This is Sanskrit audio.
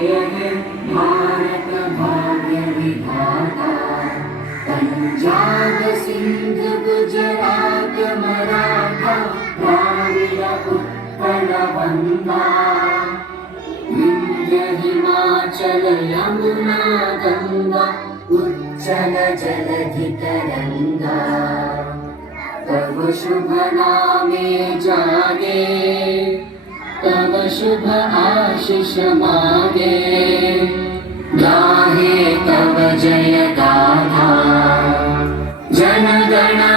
हे भारत भाग्य विधाता। पंजाब सिंध गुजरात मराठा द्राविड उत्कल बंगा। विंध्य हिमाचल यमुना गंगा उच्चल जलधि तरंगा। तव शुभ नामे जागे तव शुभ आशीष मागे। गाहे तव जय गाथा जन गण